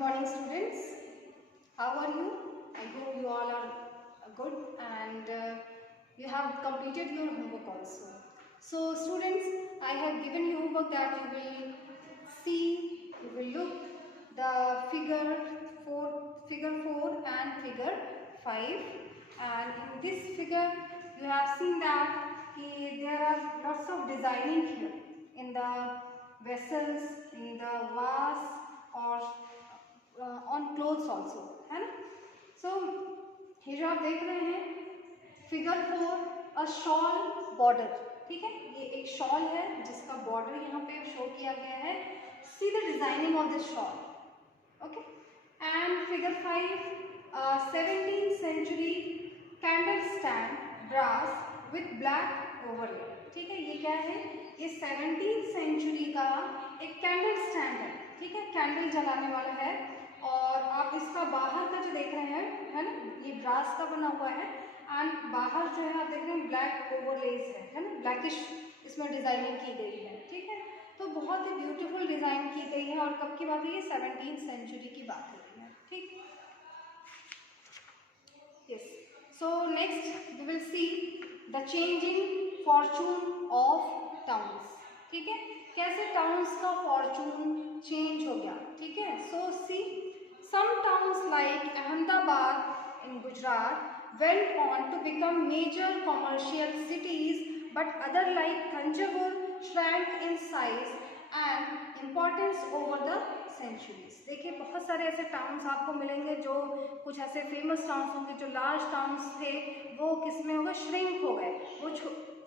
morning, students. How are you? I hope you all are good and you have completed your homework also. So students, I have given you homework that you will see, you will look the figure 4 and figure 5, and in this figure you have seen that there are lots of designing here in the vessels, in the vase, or on clothes also, है ना? So ये जो आप देख रहे हैं figure 4 अ shawl border, ठीक है, ये एक शॉल है जिसका बॉर्डर यहाँ पे शो किया गया है. See the designing of this shawl. Okay. And figure 5 17th century candle stand brass with black overlay. ठीक है, ये क्या है? ये 17th century का एक कैंडल स्टैंड है, ठीक है, कैंडल जलाने वाला है. और आप इसका बाहर का जो देख रहे हैं, है ना, ये ब्रास का बना हुआ है एंड बाहर जो है आप देख रहे हैं ब्लैक ओवरलेस है ना, ब्लैकिश इसमें डिजाइनिंग की गई है. ठीक है, तो बहुत ही ब्यूटीफुल डिजाइन की गई है. और कब की बात है? ये 17th century की बात है. ठीक. Yes. So next we will see the changing fortune of towns. ठीक है, कैसे टाउन्स का फॉर्चून चेंज हो गया. ठीक है. सो सी some towns like Ahmedabad in Gujarat went on to become major commercial cities, but other like Thanjavur shrank in size and importance over the centuries. देखिए बहुत सारे ऐसे टाउन्स आपको मिलेंगे जो कुछ ऐसे फेमस टाउन्स होंगे जो लार्ज टाउन्स थे, वो किस में हो गए? श्रिंक हो गए, वो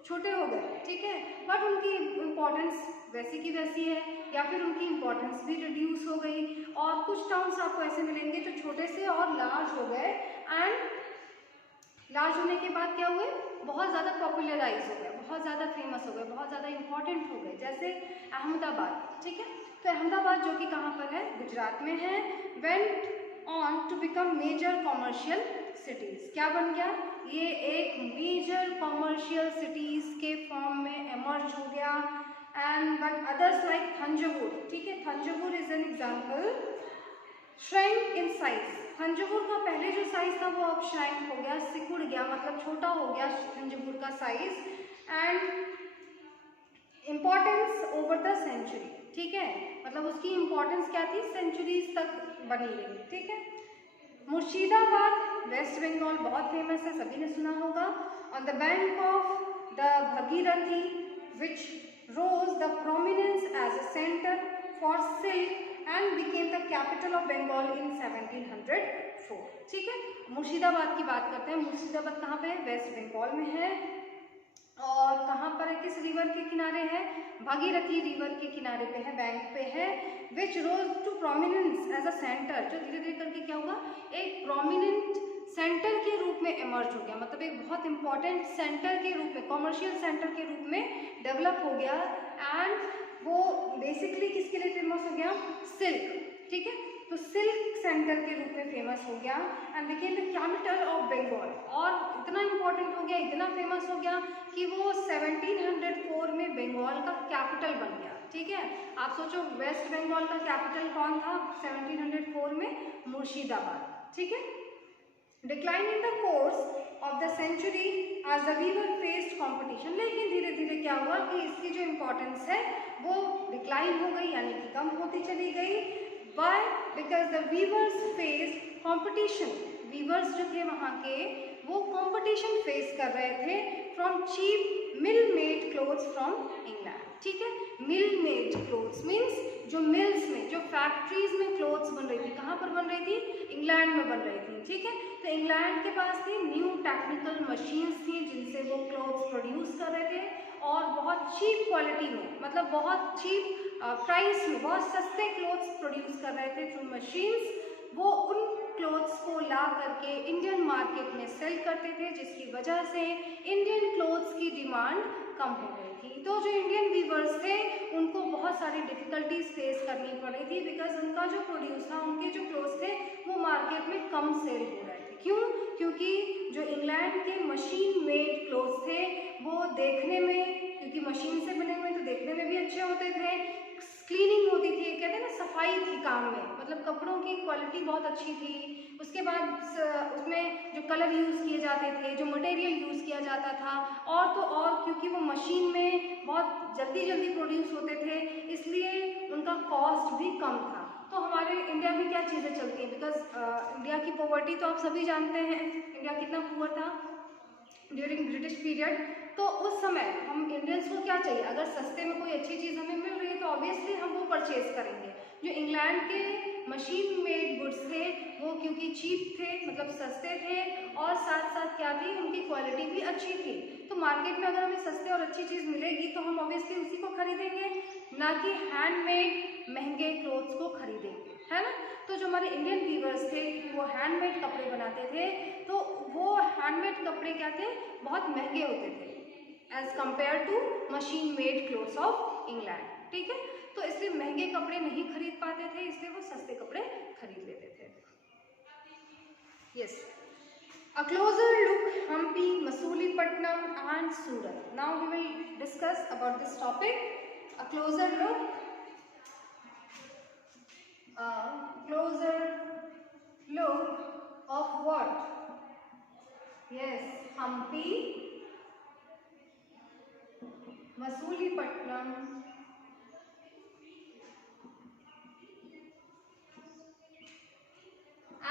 छोटे हो गए. ठीक है, बट उनकी इम्पोर्टेंस वैसी की वैसी है या फिर उनकी इम्पोर्टेंस भी रिड्यूस हो गई. और कुछ टाउन्स आपको ऐसे मिलेंगे जो छोटे से और लार्ज हो गए एंड लार्ज होने के बाद क्या हुए? बहुत ज़्यादा पॉपुलराइज हो गए, बहुत ज़्यादा फेमस हो गए, बहुत ज़्यादा इम्पोर्टेंट हो गए. जैसे अहमदाबाद. ठीक है, तो अहमदाबाद जो कि कहाँ पर है? गुजरात में है. Went on to become major commercial cities. क्या बन गया? ये एक मेजर कॉमर्शियल सिटीज़ के फॉर्म में एमर्ज हो गया. And but others like Thanjavur. ठीक है, Thanjavur is an example. Shrank in size. Thanjavur का पहले जो साइज था वो अब श्रैंक हो गया, सिकुड़ गया, मतलब छोटा हो गया थंजावुर का size. And importance over the century. ठीक है, मतलब उसकी इम्पोर्टेंस क्या थी? सेंचुरीज तक बनी रही. ठीक है. मुर्शिदाबाद वेस्ट बंगाल बहुत फेमस है, सभी ने सुना होगा. On the bank of the Bhagirathi which rose the prominence as a center for silk and became the capital of Bengal in 1704. ठीक है, मुर्शिदाबाद की बात करते हैं. मुर्शिदाबाद कहाँ पे है? वेस्ट बंगाल में है. और कहाँ पर है? किस रिवर के किनारे है? भागीरथी रिवर के किनारे पे है, बैंक पे है. Which rose to prominence as a centre, जो धीरे धीरे करके क्या हुआ? एक प्रोमिनेंट सेंटर के रूप में इमर्ज हो गया, मतलब एक बहुत इंपॉर्टेंट सेंटर के रूप में, कॉमर्शियल सेंटर के रूप में डेवलप हो गया. एंड वो बेसिकली किसके लिए फेमस हो गया? सिल्क. ठीक है, तो सिल्क सेंटर के रूप में फेमस हो गया and became the capital of Bengal. और इतना इंपॉर्टेंट हो गया, इतना फेमस हो गया कि वो 1704 में बंगाल का कैपिटल बन गया. ठीक है, आप सोचो वेस्ट बंगाल का कैपिटल कौन था 1704 में? मुर्शिदाबाद. ठीक है. Decline in the course of the century as the weaver faced competition. लेकिन धीरे धीरे क्या हुआ कि इसकी जो इम्पोर्टेंस है वो डिक्लाइन हो गई, यानी कि कम होती चली गई. Why? Because the weavers faced competition. Weavers जो थे वहाँ के वो कंपटीशन फेस कर रहे थे from cheap mill made cloths from England. ठीक है, मिल मेड क्लोथ्स मीन्स जो मिल्स में, जो फैक्ट्रीज में क्लोथ्स बन रही थी, कहाँ पर बन रही थी? इंग्लैंड में बन रही थी. ठीक है, तो इंग्लैंड के पास थी न्यू टेक्निकल मशीन्स थी जिनसे वो क्लोथ्स प्रोड्यूस कर रहे थे और बहुत चीप क्वालिटी में, मतलब बहुत चीप प्राइस में, बहुत सस्ते क्लोथ्स प्रोड्यूस कर रहे थे थ्रू मशीन्स. वो उन क्लोथ्स को ला करके इंडियन मार्केट में सेल करते थे, जिसकी वजह से इंडियन क्लोथ्स की डिमांड कम हो गई थी. तो जो इंडियन वीवर्स थे उनको बहुत सारी डिफिकल्टीज फेस करनी पड़ी थी, बिकॉज उनका जो प्रोड्यूस था, उनके जो क्लोथ्स थे वो मार्केट में कम सेल हो रहे थे. क्यों? क्योंकि जो इंग्लैंड के मशीन मेड क्लोथ्स थे वो देखने में, क्योंकि मशीन से बने हुए तो देखने में भी अच्छे होते थे, क्लीनिंग होती थी, कहते हैं ना सफाई थी काम में, मतलब कपड़ों की की क्वालिटी बहुत अच्छी थी। उसके बाद उसमें जो कलर यूज़ किए जाते थे, जो मटेरियल यूज़ किया जाता था, और तो और क्योंकि वो मशीन में बहुत जल्दी जल्दी प्रोड्यूस होते थे, इसलिए उनका कॉस्ट भी कम था। तो हमारे इंडिया में क्या चीज़ें चलती हैं, बिकॉज इंडिया की पॉवर्टी तो आप सभी जानते हैं, इंडिया कितना पुअर था ड्यूरिंग ब्रिटिश पीरियड। तो उस समय हम इंडियंस को क्या चाहिए, अगर सस्ते में कोई अच्छी चीज़ हमें मिल रही है तो ऑब्वियसली हम वो परचेज करेंगे। जो इंग्लैंड के मशीन मेड गुड्स थे वो क्योंकि चीप थे, मतलब सस्ते थे, और साथ साथ क्या थी, उनकी क्वालिटी भी अच्छी थी। तो मार्केट में अगर हमें सस्ते और अच्छी चीज़ मिलेगी तो हम ऑब्वियसली उसी को खरीदेंगे, ना कि हैंडमेड महंगे क्लोथ्स को खरीदेंगे, है ना। तो जो हमारे इंडियन वीवर्स थे वो हैंडमेड कपड़े बनाते थे, तो वो हैंडमेड कपड़े क्या थे, बहुत महंगे होते थे as compare to machine made cloths of England, ठीक है। तो इसलिए महंगे कपड़े नहीं खरीद पाते थे, इसलिए वो सस्ते कपड़े खरीद लेते थे। Yes, a closer look Hampi, Masulipattnam and Surat. Now we will discuss about this topic. A closer look, of what? Yes, Hampi, Masulipattnam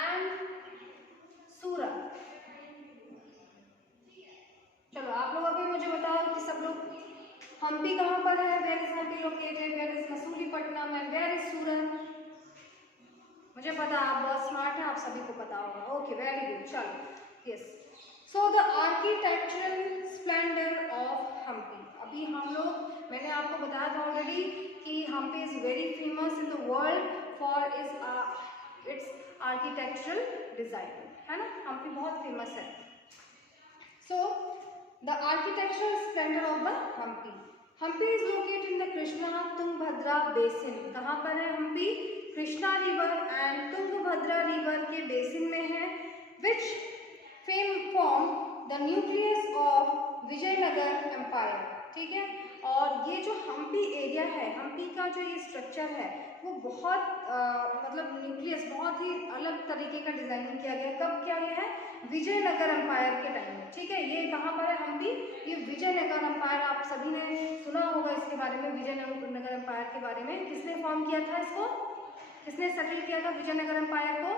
and सूरत। चलो आप लोग अभी मुझे बताओ कि सब लोग, हम्पी कहाँ पर है, where is Hampi located, where is Masulipatnam and where is Surat. मुझे पता आप बहुत स्मार्ट हैं, आप सभी को पता होगा। Okay, very good. चलो, yes, so the architectural splendour of Hampi. अभी हम लोग, मैंने आपको बताया था ऑलरेडी कि Hampi is very famous in the world for its architectural design, है ना। हम्पी बहुत फेमस है। So the architectural splendour of the Hampi. Hampi is located in the Krishna Tungabhadra basin. कहाँ पर है Hampi? Krishna river and Tungabhadra river के बेसिन में है, which form the nucleus of Vijayanagar empire, ठीक है। और ये जो हम्पी एरिया है, हम्पी का जो ये स्ट्रक्चर है वो बहुत मतलब न्यूक्लियस, बहुत ही अलग तरीके का डिजाइनिंग किया गया। कब किया गया है? विजयनगर एम्पायर के टाइम में, ठीक है। ये कहाँ पर है हम्पी? ये विजयनगर एम्पायर, आप सभी ने सुना होगा इसके बारे में, विजयनगर एम्पायर के बारे में। किसने फॉर्म किया था इसको, किसने सेटल किया था विजयनगर एम्पायर को?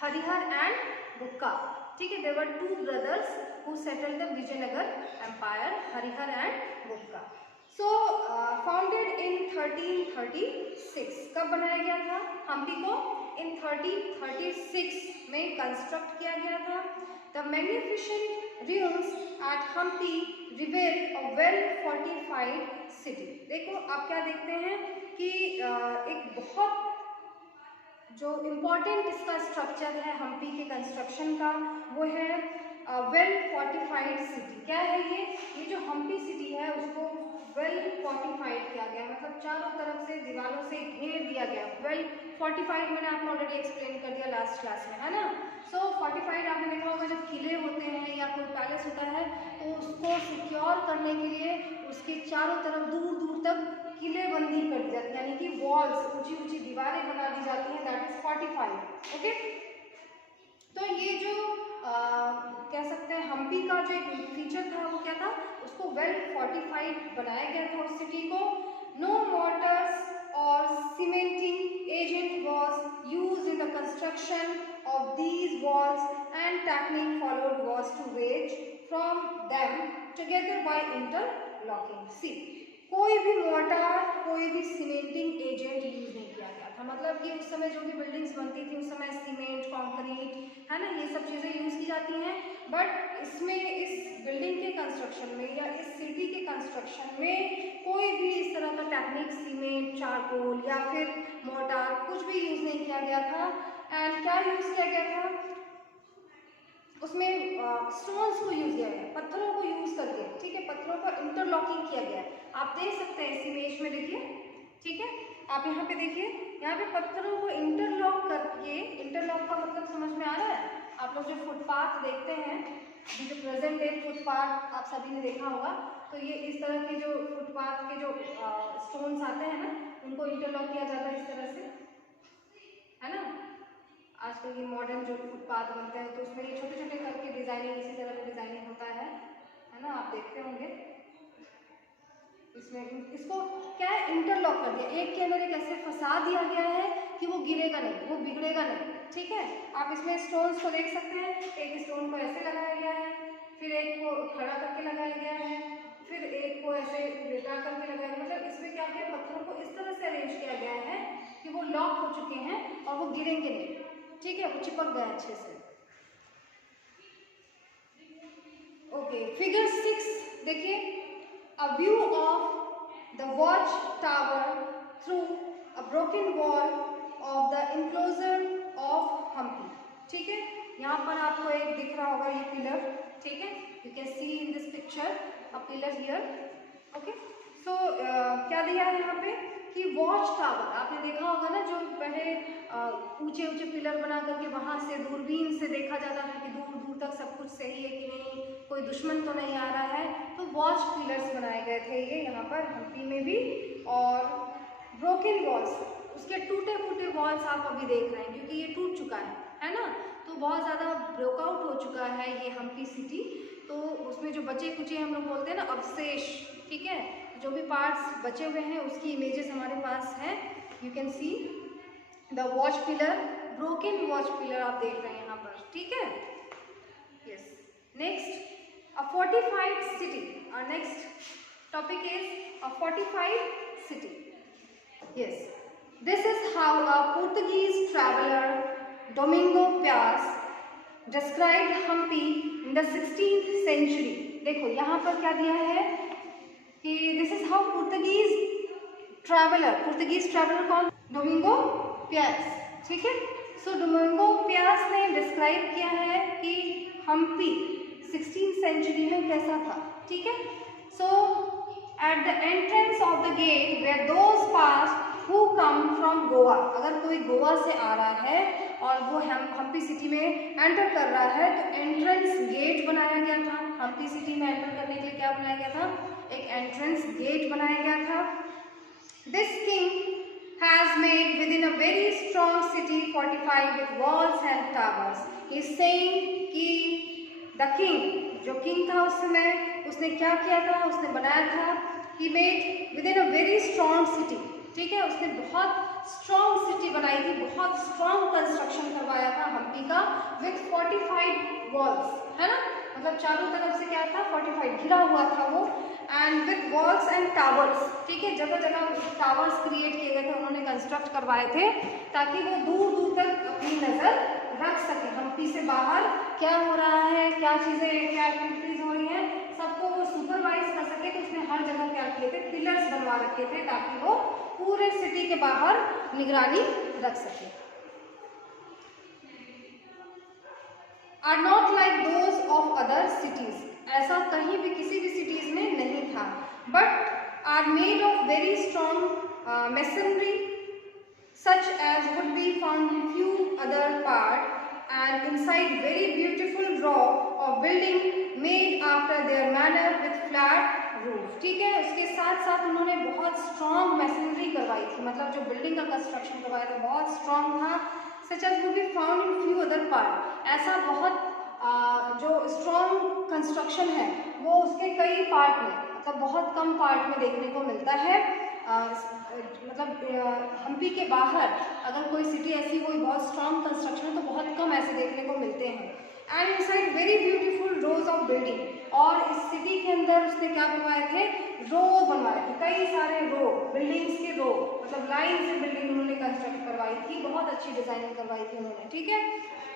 हरिहर एंड बुक्का, ठीक है। There were two brothers who settled the Vijayanagar Empire, Harihar and Bukka. So founded in 1336. कब बनाया गया था हम्पी को? in 1336 में कंस्ट्रक्ट किया गया था। The magnificent ruins at Hampi reveal a well fortified city. देखो आप क्या देखते हैं कि एक बहुत जो इम्पोर्टेंट इसका स्ट्रक्चर है हम्पी के कंस्ट्रक्शन का, वो है वेल फोर्टिफाइड सिटी। क्या है ये जो हम्पी सिटी है उसको वेल फोर्टिफाइड किया गया, मतलब चारों तरफ से दीवारों से घेर दिया गया। वेल फोर्टिफाइड मैंने आपको ऑलरेडी एक्सप्लेन कर दिया लास्ट क्लास में, है ना। सो फोर्टिफाइड आपने देखा होगा जब किले होते हैं या कोई पैलेस होता है तो उसको सिक्योर करने के लिए उसके चारों तरफ दूर दूर तक किलेबंदी कर दी जाती है, यानी कि वॉल्स, ऊंची ऊंची दीवारें बना दी जाती हैं, दैट इज फोर्टिफाइड। ओके, तो ये जो कह सकते हैं हम्पी का जो एक फीचर था वो क्या था, उसको वेल फोर्टिफाइड बनाया गया था उस सिटी को। नो मोर्टर्स और cementing agent was used in the construction of these walls and technique followed was to wedge from them together by interlocking. See, कोई भी मोर्टार, कोई भी सीमेंटिंग एजेंट यूज नहीं किया गया था। मतलब कि उस समय जो भी बिल्डिंग्स बनती थी उस समय सीमेंट, कंक्रीट, है ना, ये सब चीज़ें यूज की जाती हैं। बट इसमें, इस बिल्डिंग के कंस्ट्रक्शन में या इस सिटी के कंस्ट्रक्शन में कोई भी इस तरह का टेक्निक, सीमेंट, चारकोल या फिर मोर्टार, कुछ भी यूज नहीं किया गया था। एंड क्या यूज किया गया था उसमें? स्टोन्स को यूज किया गया, पत्थरों को यूज करके, ठीक है, पत्थरों का इंटरलॉकिंग किया गया। आप देख सकते हैं इस इमेज में, देखिए, ठीक है, आप यहाँ पे देखिए, यहाँ पे पत्थरों को इंटरलॉक करके, इंटरलॉक का मतलब समझ में आ रहा है? आप लोग जो फुटपाथ देखते हैं, अभी जो प्रेजेंट डे फुटपाथ आप सभी ने देखा होगा, तो ये इस तरह के जो फुटपाथ के जो स्टोन्स आते हैं ना, उनको इंटरलॉक किया जाता है इस तरह से, है ना। आजकल ये मॉडर्न जो फुटपाथ बनते हैं तो उसमें ये छोटे छोटे करके डिजाइनिंग इसी तरह का डिजाइनिंग होता है ना, आप देखते होंगे। इसमें इसको क्या है, इंटरलॉक कर दिया, एक के अंदर एक ऐसे फंसा दिया गया है कि वो गिरेगा नहीं, वो बिगड़ेगा नहीं, ठीक है। आप इसमें स्टोन्स को देख सकते हैं, एक स्टोन को ऐसे लगाया गया है, फिर एक को खड़ा करके लगाया गया है, फिर एक को ऐसे लेटा करके लगाया गया। मतलब इसमें क्या किया, पत्थरों को इस तरह से अरेंज किया गया है कि वो लॉक हो चुके हैं और वो गिरेंगे नहीं, ठीक है, वो चिपक गए अच्छे से। ओके, फिगर 6 देखिए, a view of the watchtower through a broken wall of the enclosure of Hampi, ठीक है। यहाँ पर आपको एक दिख रहा होगा ये पिलर, ठीक है, you can see in this picture a pillar here, okay। so क्या दिया है यहाँ पे कि वॉच टावर, आपने देखा होगा ना जो पहले ऊंचे ऊंचे पिलर बना करके वहां से दूरबीन से देखा जाता था कि दूर दूर तक सब कुछ सही है कि नहीं, कोई दुश्मन तो नहीं आ रहा है, तो वॉच पिलर्स बनाए गए थे ये यहाँ पर हम्पी में भी। और ब्रोकन वॉल्स, उसके टूटे फूटे वॉल्स आप अभी देख रहे हैं क्योंकि ये टूट चुका है ना, तो बहुत ज़्यादा ब्रेकआउट हो चुका है ये हम्पी सिटी। तो उसमें जो बचे कुचे हम लोग बोलते हैं ना अवशेष, ठीक है, जो भी पार्ट्स बचे हुए हैं उसकी इमेजेस हमारे पास हैं। You can see the watch pillar, broken watch pillar आप देख रहे हैं यहाँ पर, ठीक है। यस, नेक्स्ट अ फोर्टिफाइड सिटी, और next topic is a fortified city. Yes, this is how a Portuguese traveller Domingo प्यास described Hampi in the 16th century। देखो यहाँ पर क्या दिया है कि this is how Portuguese traveller कौन, डोमिंगो पियास, ठीक है। सो डोमिंगो पियास ने डिस्क्राइब किया है कि हम्पी 16th सेंचुरी में कैसा था, ठीक है। So at the entrance of the gate where those pass who come from Goa, अगर कोई गोवा से आ रहा है और वो हम्पी सिटी में एंटर कर रहा है तो एंट्रेंस गेट बनाया गया था। हम्पी सिटी में एंटर करने के लिए क्या बनाया गया था, एक एंट्रेंस गेट बनाया गया था। This king has made with in a very strong city fortified with walls and towers. He is saying कि द किंग, जो किंग था उस समय, उसने क्या किया था, उसने बनाया था, he made with in a very strong city, ठीक है, उसने बहुत स्ट्रॉन्ग सिटी बनाई थी, बहुत स्ट्रॉन्ग कंस्ट्रक्शन करवाया था हम्पी का विथ फोर्टिफाइड वॉल्स, है ना, मतलब चारों तरफ से क्या था, फोर्टिफाइड घिरा हुआ था वो, and with walls and towers, ठीक है, जगह जगह टावर्स क्रिएट किए गए थे, उन्होंने कंस्ट्रक्ट करवाए थे ताकि वो दूर दूर तक अपनी नज़र रख सके, हम्पी से बाहर क्या हो रहा है, क्या चीज़ें, क्या एक्टिविटीज़ हो रही हैं, सबको वो सुपरवाइज कर सके। तो उसने हर जगह क्या किए थे, पिलर्स बनवा रखे थे ताकि वो पूरे सिटी के बाहर निगरानी रख सके। Are not like those of other cities, ऐसा कहीं भी किसी भी सिटीज में नहीं था, but are made of very strong masonry such as would be found in few other part, and inside very beautiful row of building made after their manner with flat roof, ठीक है। उसके साथ साथ उन्होंने बहुत स्ट्रॉन्ग मैसनरी करवाई थी, मतलब जो बिल्डिंग का कंस्ट्रक्शन करवाया था बहुत स्ट्रॉन्ग था। such as would be found in few other part, ऐसा बहुत जो स्ट्रॉन्ग कंस्ट्रक्शन है वो उसके कई पार्ट में, मतलब बहुत कम पार्ट में देखने को मिलता है। मतलब हम्पी के बाहर अगर कोई सिटी ऐसी कोई बहुत स्ट्रॉन्ग कंस्ट्रक्शन है तो बहुत कम ऐसे देखने को मिलते हैं। And inside very beautiful rose of building, और इस सिटी के अंदर उसने क्या बनवाए थे, रो बनवाए थे, कई सारे रो, बिल्डिंग्स के रो, मतलब लाइन से बिल्डिंग उन्होंने कंस्ट्रक्ट करवाई थी, बहुत अच्छी डिजाइनिंग करवाई थी उन्होंने, ठीक है।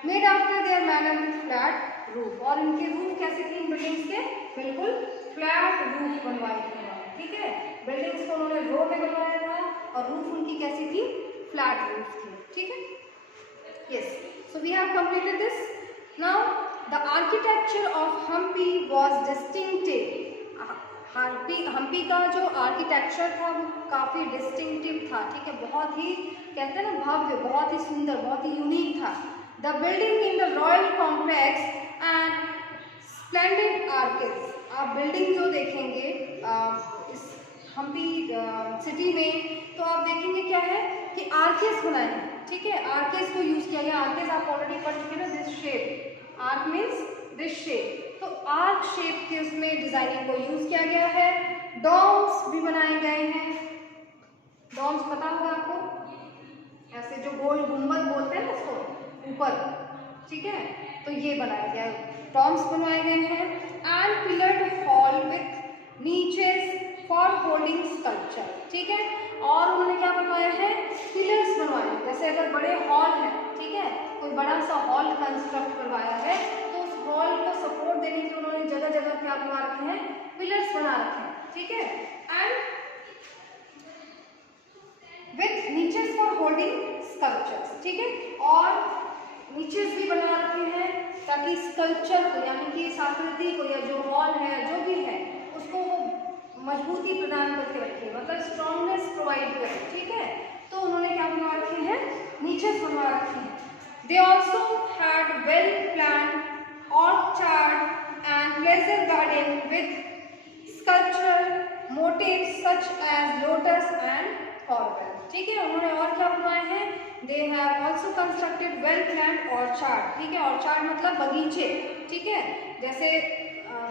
Made after their manner with flat roof, और इनके रूफ कैसे थे इन बिल्डिंग्स के, बिल्कुल फ्लैट रूफ बनवाए थे, ठीक है। बिल्डिंग्स को उन्होंने रो में बनवाया था और रूफ उनकी कैसी थी, फ्लैट रूफ थी, ठीक है। Yes, so we have completed this. Now the architecture of Hampi was distinctive. Hampi का जो आर्किटेक्चर था वो काफ़ी डिस्टिंक्टिव था, ठीक है, बहुत ही कहते हैं ना भव्य, बहुत ही सुंदर, बहुत ही यूनिक था। The building in the royal complex and splendid arcades, आप बिल्डिंग जो देखेंगे इस हम्पी सिटी में तो आप देखेंगे क्या है कि आर्केड्स बनाए हैं, ठीक है, आर्केस को यूज किया गया। आर्केस आप ऑलरेडी पढ़ चुके ना, this shape, arc means this shape, तो आर्क शेप के उसमें डिजाइनिंग को यूज किया गया है। डॉम्स भी बनाए गए हैं, डॉम्स पता होगा आपको, ऐसे जो गोल गुंबद बोलते हैं ना इसको ऊपर, ठीक है, तो ये बनाया गया है, डॉम्स बनवाए गए हैं। And pillared hall with niches for holding sculpture, ठीक है, और उन्होंने क्या बनवाया है, पिलर्स बनवाए हैं। जैसे अगर बड़े हॉल है, ठीक है, कोई बड़ा सा हॉल कंस्ट्रक्ट करवाया है, तो उस हॉल को सपोर्ट देने के लिए उन्होंने जगह जगह क्या बनवा रखे हैं, पिलर्स बना रखे हैं, ठीक है। And with niches for holding sculptures, ठीक है, और नीचेस भी बना रखे हैं ताकि स्कल्पचर को, यानी कि इस आकृति को या जो हॉल है जो भी है उसको वो मजबूती प्रदान करके रखे, मतलब स्ट्रॉन्गनेस प्रोवाइड करे, ठीक है। तो उन्होंने क्या बनवा रखे हैं, नीचेस बनवा रखे हैं। They also had well plan orchard and pleasure garden with sculptural motives such as lotus and corbel, ठीक है। उन्होंने और क्या बनवाए हैं, they have also constructed well planned orchard, ठीक है, ऑर्चार्ड मतलब बगीचे, ठीक है, जैसे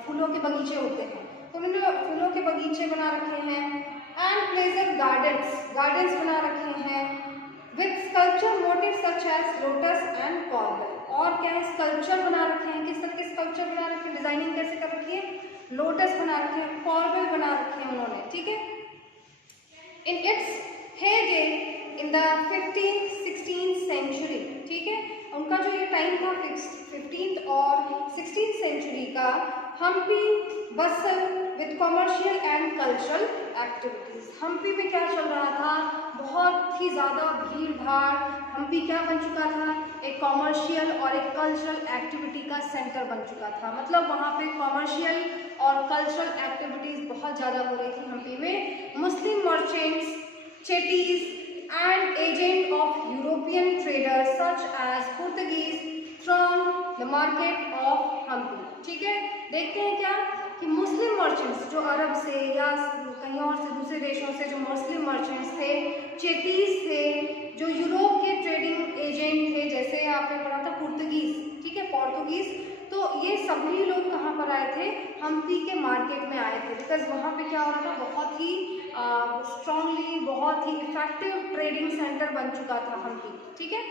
फूलों के बगीचे होते हैं, तो उन्होंने फूलों के बगीचे बना रखे हैं। एंड प्लेजर गार्डन्स, गार्डन्स बना रखे हैं with sculpture motive such as lotus and corbel, और क्या है, स्कल्पचर बना रखे हैं। किस तरह के स्कल्पचर बना रखे हैं, डिजाइनिंग कैसे कर रखी है, लोटस बना रखे हैं, कॉर्बल बना रखे हैं उन्होंने, ठीक है। In its heyday in the 15th-16th century, ठीक है, उनका जो ये टाइम था 15th और 16th सेंचुरी का, Hampi bustled with commercial and cultural activities. Hampi में क्या चल रहा था, बहुत ही ज़्यादा भीड़ भाड़, हम्पी क्या बन चुका था, एक कॉमर्शियल और एक कल्चरल एक्टिविटी का सेंटर बन चुका था, मतलब वहाँ पे कॉमर्शियल और कल्चरल एक्टिविटीज़ बहुत ज़्यादा हो रही थी हम्पी में। मुस्लिम merchants, चेटीज and agent of European traders such as Portuguese from the market of Hampi, ठीक है। देखते हैं क्या कि मुस्लिम मर्चेंट्स जो अरब से या कहीं और से दूसरे देशों से जो मुस्लिम मर्चेंट्स थे, चेटीज थे, जो यूरोप के ट्रेडिंग एजेंट थे, जैसे आपने पढ़ा था पुर्तगीज, ठीक है, पोर्तुगीज, तो ये सभी लोग कहाँ पर आए थे, हम्पी के मार्केट में आए थे, बिकॉज वहाँ पे क्या हो रहा था, बहुत ही स्ट्रांगली, बहुत ही इफेक्टिव ट्रेडिंग सेंटर बन चुका था हम्पी, ठीक है।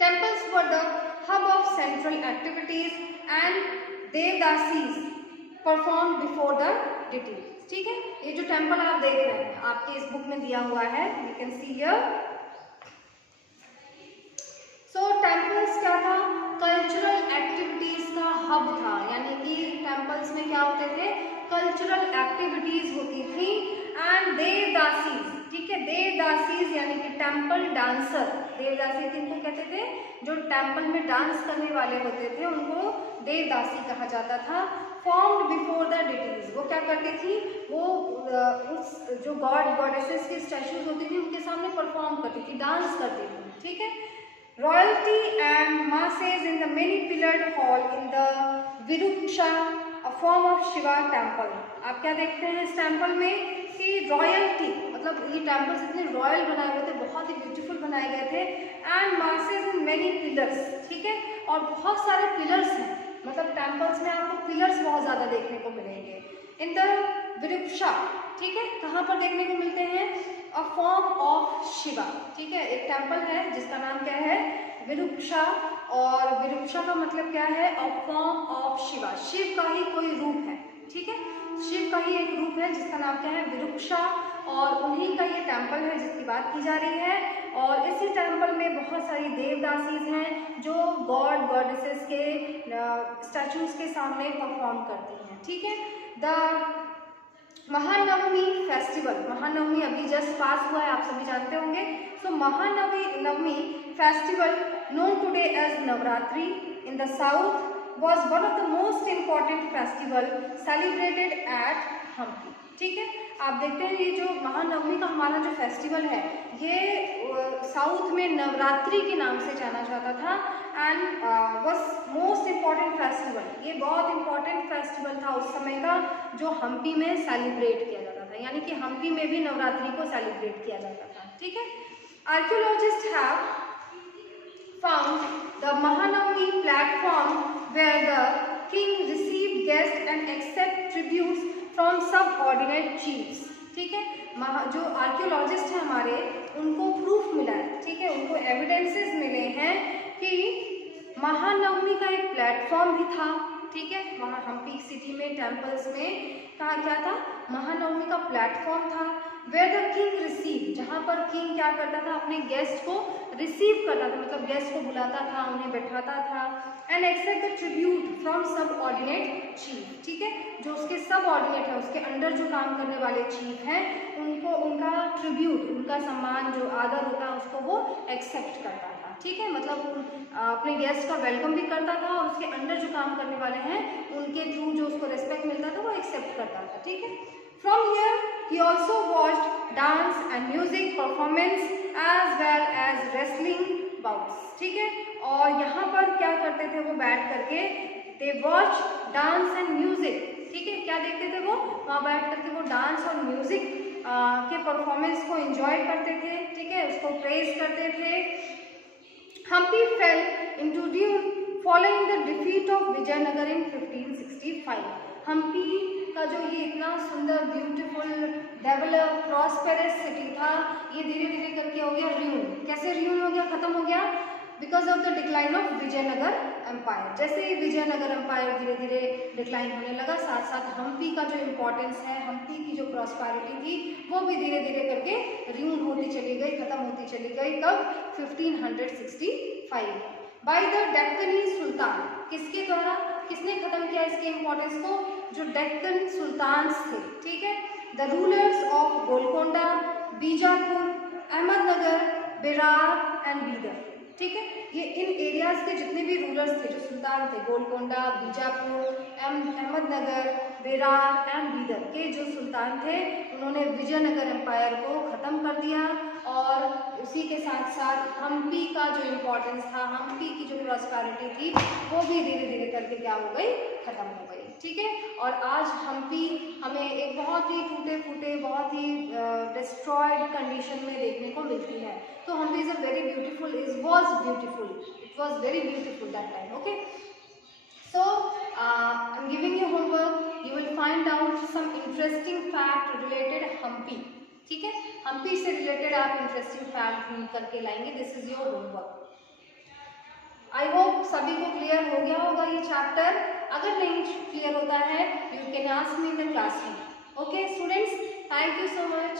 Temples were the hub of central activities and devadasis perform before the deities, ठीक है। ये जो टेम्पल आप देख रहे हैं, आपके इस बुक में दिया हुआ है, you can see here. So temples क्या था, कल्चरल एक्टिविटीज का हब था, यानी कि टेम्पल्स में क्या होते थे, कल्चरल एक्टिविटीज होती थी। एंड देवदासीज, ठीक है, देवदासीज यानी कि टेम्पल डांसर, देवदासी किनको कहते थे, जो टेम्पल में डांस करने वाले होते थे उनको देवदासी कहा जाता था। फॉर्म्ड बिफोर द डिटीज, वो क्या करती थी, वो उस जो गॉड गॉडेसेस की स्टैचूज होती थी उनके सामने परफॉर्म करती थी, डांस करती थी, ठीक है। Royalty and masses in the many pillared hall in the Viruksha, a form of Shiva temple. आप क्या देखते हैं इस टेम्पल में कि रॉयल्टी, मतलब ये टेम्पल्स इतने रॉयल बनाए हुए थे, बहुत ही ब्यूटीफुल बनाए गए थे। And masses in many pillars, ठीक है, और बहुत सारे पिलर्स हैं, मतलब टेम्पल्स में आपको पिलर्स बहुत ज़्यादा देखने को मिलेंगे। इन द विरुक्षा, ठीक है, कहाँ पर देखने को मिलते हैं, अ फॉर्म ऑफ शिवा, ठीक है, एक टेम्पल है जिसका नाम क्या है, विरुक्षा, और विरुक्षा का मतलब क्या है, a form of Shiva, Shiva का ही कोई रूप है, ठीक है, शिव का ही एक रूप है जिसका नाम क्या है, विरुक्षा, और उन्हीं का ये टेम्पल है जिसकी बात की जा रही है। और इसी टेम्पल में बहुत सारी देवदासीज हैं जो गॉड गॉडेसेस के स्टैचूज के सामने परफॉर्म करती हैं, ठीक है। द महानवमी फेस्टिवल, महानवमी अभी जस्ट पास हुआ है, आप सभी जानते होंगे। So Mahanavami festival known today as Navratri in the south was one of the most important festival celebrated at Hampi, ठीक है। आप देखते हैं ये जो महानवमी का हमारा जो फेस्टिवल है, ये साउथ में नवरात्रि के नाम से जाना जाता था। And was most important festival, ये बहुत इम्पॉर्टेंट फेस्टिवल था उस समय का जो हम्पी में सेलिब्रेट किया जाता था, यानी कि हम्पी में भी नवरात्रि को सेलिब्रेट किया जाता था, ठीक है। Archaeologists have found the Mahanavami platform where the king received guests and accept tributes from subordinate chiefs. ठीक है, जो आर्कियोलॉजिस्ट हैं हमारे, उनको प्रूफ मिला है, ठीक है, उनको एविडेंसेस मिले हैं कि महानवमी का एक प्लेटफॉर्म भी था, ठीक है, वहाँ हम्पी सिटी में टेम्पल्स में कहा क्या था, महानवमी का प्लेटफॉर्म था, वेयर द किंग रिसीव, जहाँ पर किंग क्या करता था, अपने गेस्ट को रिसीव करता था, मतलब गेस्ट को बुलाता था, उन्हें बैठाता था, and accept the tribute from subordinate chief, ठीक है, जो उसके सब ऑर्डिनेट है, उसके अंडर जो काम करने वाले चीफ हैं, उनको उनका ट्रिब्यूट, उनका सम्मान जो आदर होता है उसको वो एक्सेप्ट करता था, ठीक है, मतलब अपने गेस्ट का वेलकम भी करता था और उसके अंडर जो काम करने वाले हैं उनके थ्रू जो उसको रिस्पेक्ट मिलता था वो एक्सेप्ट करता था, ठीक है। From here he also watched dance and music performance as well as wrestling bouts, ठीक है, और यहाँ पर क्या करते थे वो बैठ करके, they watch dance and music, ठीक है, क्या देखते थे वो, वहाँ बैठ करके वो डांस और म्यूजिक के परफॉर्मेंस को एंजॉय करते थे, ठीक है, उसको प्रेज करते थे। Hampi fell into ruin following the defeat of Vijayanagar in 1565. Hampi का जो ये इतना सुंदर ब्यूटीफुल डेवलप प्रॉस्पेरस सिटी था, ये धीरे धीरे करके हो गया रियून। कैसे रियून हो गया, खत्म हो गया, because of the decline of Vijayanagar empire. जैसे ही विजयनगर एम्पायर धीरे धीरे डिक्लाइन होने लगा, साथ साथ हम्पी का जो इम्पोर्टेंस है, हम्पी की जो प्रॉस्पेरिटी थी, वो भी धीरे धीरे करके रियून होती चली गई, खत्म होती चली गई। कब, 1565 बाय द डेक्कनी सुल्तान। किसके द्वारा, किसने खत्म किया इसके इम्पोर्टेंस को, जो डेक्कन सुल्तान्स थे, ठीक है, the rulers of Golconda, Bijapur, Ahmednagar, Berar and Bidar, ठीक है, ये इन एरियाज के जितने भी रूलर्स थे, जो सुल्तान थे, गोलकोंडा, बीजापुर, अहमदनगर, बेरार एंड बीदर के जो सुल्तान थे, उन्होंने विजयनगर एम्पायर को ख़त्म कर दिया और उसी के साथ साथ हम्पी का जो इम्पोर्टेंस था, हम्पी की जो प्रॉस्पेरिटी थी, वो भी धीरे धीरे करके क्या हो गई, ख़त्म हो गई, ठीक है। और आज हम्पी हमें एक बहुत ही टूटे फूटे, बहुत ही डिस्ट्रॉयड कंडीशन में देखने को मिलती है। तो Hampi is a very beautiful, it was very beautiful that time, okay. So I'm giving you homework. You will find out some interesting fact related Hampi. ठीक है, हम्पी से रिलेटेड आप इंटरेस्टिंग फैक्ट ढूंढ करके लाएंगे। This is your homework. I hope सभी को clear हो गया होगा ये चैप्टर। अगर नहीं क्लियर होता है, you can ask me in the classroom. Okay students, thank you so much.